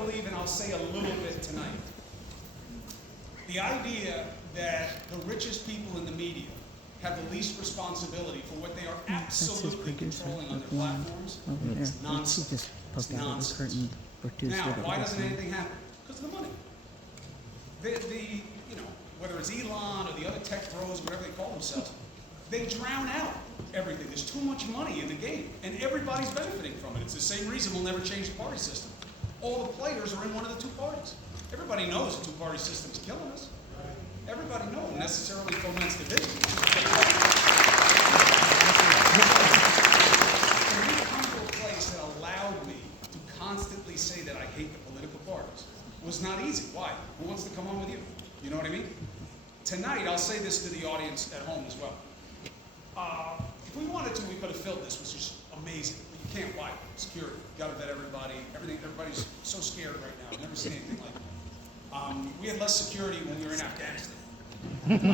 believe, and I'll say a little bit tonight, the idea that the richest people in the media have the least responsibility for what they are absolutely controlling on their platforms, it's nonsense. It's nonsense. Now, why doesn't anything happen? Because of the money. Whether it's Elon or the other tech bros, whatever they call themselves, they drown out everything. There's too much money in the game, and everybody's benefiting from it. It's the same reason we'll never change the party system. All the players are in one of the two parties. Everybody knows the two-party system is killing us. Everybody knows it necessarily foments division. For me to come to a place that allowed me to constantly say that I hate the political parties was not easy. Why? Who wants to come on with you? You know what I mean? Tonight, I'll say this to the audience at home as well. If we wanted to, we could have filled this, which is amazing. But you can't. Why? Security. You got to vet everybody. Everybody's so scared right now. I've never seen anything like it. We had less security when we were in Afghanistan than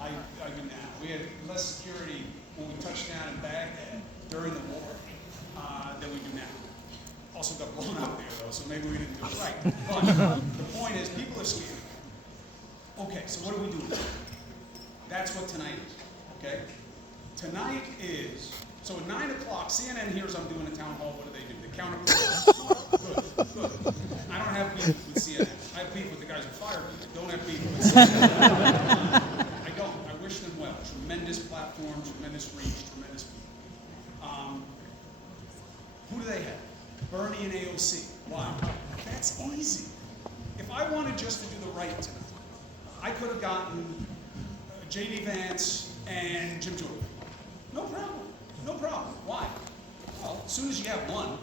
I do now. We had less security when we touched down in Baghdad during the war than we do now. Also got blown up there, though, so maybe we didn't do it right. But the point is, people are scared. Okay, so what do we do? That's what tonight is, okay? Tonight is, so at 9 o'clock, CNN hears I'm doing a town hall. What do? They counter. Good. I don't have beef with CNN. I have beef with the guys who fired me. I don't have beef with CNN. I don't. I wish them well. Tremendous platform, tremendous reach, tremendous people. Who do they have? Bernie and AOC. Why? That's easy. If I wanted just to do the right tonight, I could have gotten J.D. Vance and Jim Jordan. No problem. No problem. Why? Well, as soon as you have one,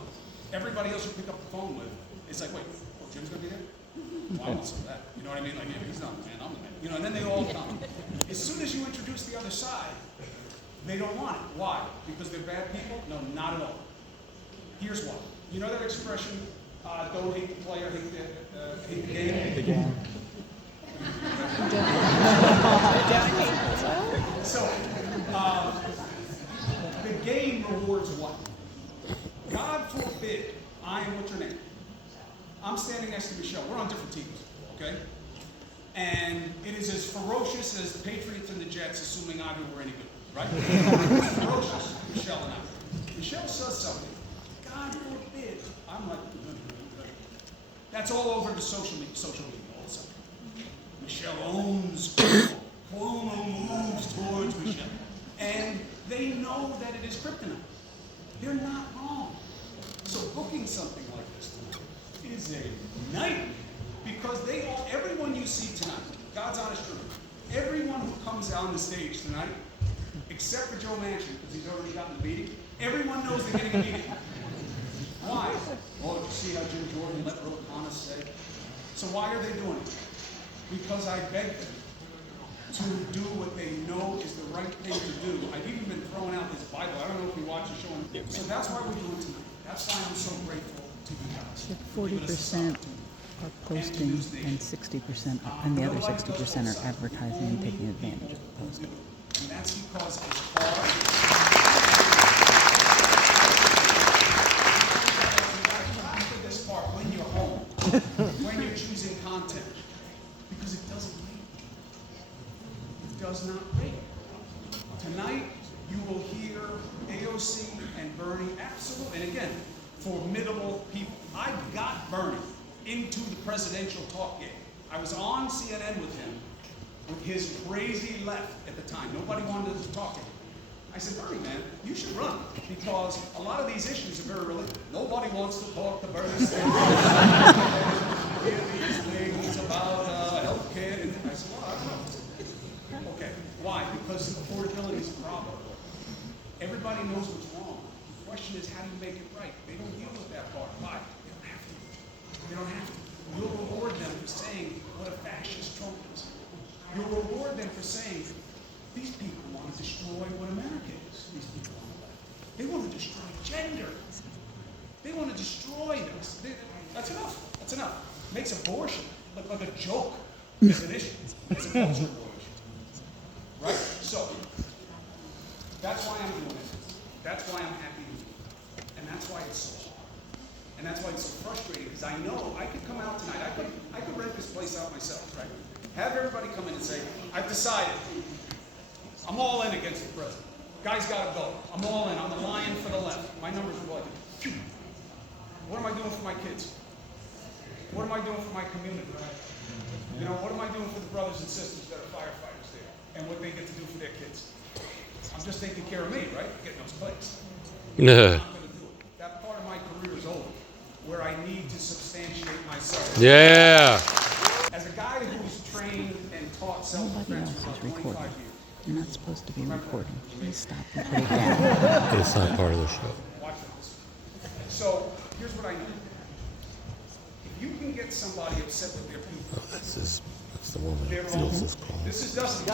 everybody else you pick up the phone with, it's like, wait, Jim's going to be there? Well, I want some of that. You know what I mean? Like, yeah, he's not the man, I'm the man. And then they all come. As soon as you introduce the other side, they don't want it. Why? Because they're bad people? No, not at all. Here's why. You know that expression, don't hate the player, hate the game? Hate the game. So, the game rewards what? God forbid, what's your name? I'm standing next to Michelle. We're on different teams, okay? And it is as ferocious as the Patriots and the Jets, assuming either were any good, right? It's ferocious, Michelle and I. Michelle says something. God forbid. I'm like, that's all over the social media all of a sudden. Michelle owns Cuomo. Cuomo moves towards Michelle. And they know that it is kryptonite. They're not wrong. So booking something like this tonight is a nightmare because everyone you see tonight, God's honest truth, everyone who comes on the stage tonight, except for Joe Manchin, because he's already gotten the meeting, everyone knows they're getting a meeting. Why? Oh, did you see how Jim Jordan let Ro Khanna say? So why are they doing it? Because I begged them to do what they know is the right thing to do. I've even been throwing out this Bible. I don't know if you watch the show. So that's why we're doing it tonight. That's why I'm so grateful to you guys. 40% are posting and 60%, and the other 60% are advertising and taking advantage of the posting. And that's because it's hard. This part when you're home, when you're choosing content, because it doesn't rate. It does not rate. Tonight, you will hear AOC and Bernie, absolutely, and again, formidable people. I got Bernie into the presidential talk game. I was on CNN with him, with his crazy left at the time. Nobody wanted to talk to him. I said, Bernie, man, you should run, because a lot of these issues are very religious. Nobody wants to talk to Bernie Sanders. These things about health care. And I said, well, I don't know. Okay, why? Because affordability is a problem. Everybody knows what's wrong. The question is, how do you make it right? They don't deal with that part. Why? They don't have to. They don't have to. You'll reward them for saying what a fascist Trump is. You'll reward them for saying, these people want to destroy what America is. These people on the left. They want to destroy gender. They want to destroy this. That's enough. That's enough. Makes abortion look like a joke as an issue. It's a cultural issue. Right? So, that's why I'm doing it. That's why I'm happy to do it. And that's why it's so hard. And that's why it's so frustrating, because I know I could come out tonight, I could rent this place out myself, right? Have everybody come in and say, I've decided, I'm all in against the president. Guys gotta go. I'm all in. I'm the lion for the left. My numbers are like, what am I doing for my kids? What am I doing for my community? You know, what am I doing for the brothers and sisters that are firefighters there? And what they get to do for their kids? I'm just taking care of me, right? Getting those plates. I'm not going to do it. That part of my career is over, where I need to substantiate myself. Yeah. As a guy who's trained and taught Nobody self-defense else for is 25 recording. years, You're not supposed to be recording. Please stop and put it down. It's not part of the show. watch this. So here's what I know. If you can get somebody upset with their people, That's the woman they're who feels wrong. this call. This is Dusty.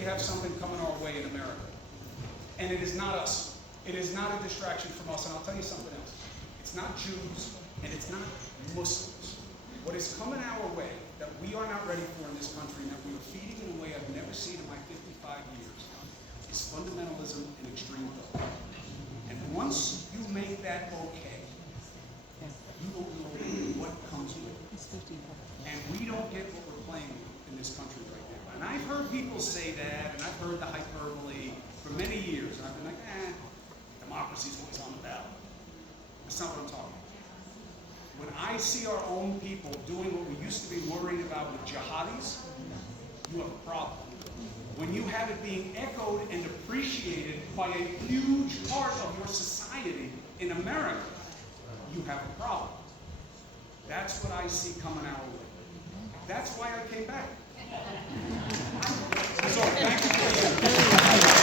We have something coming our way in America. And it is not us. It is not a distraction from us. And I'll tell you something else. It's not Jews and it's not Muslims. What is coming our way that we are not ready for in this country and that we are feeding in a way I've never seen in my 55 years is fundamentalism and extreme thought. And once you make that okay, you don't know what comes with it. And we don't get what we're playing with in this country right now. And I've heard people say that, and I've heard the hyperbole for many years. And I've been like, democracy's always on the ballot. That's not what I'm talking about. When I see our own people doing what we used to be worried about with jihadis, you have a problem. When you have it being echoed and appreciated by a huge part of your society in America, you have a problem. That's what I see coming our way. That's why I came back. So, thank you for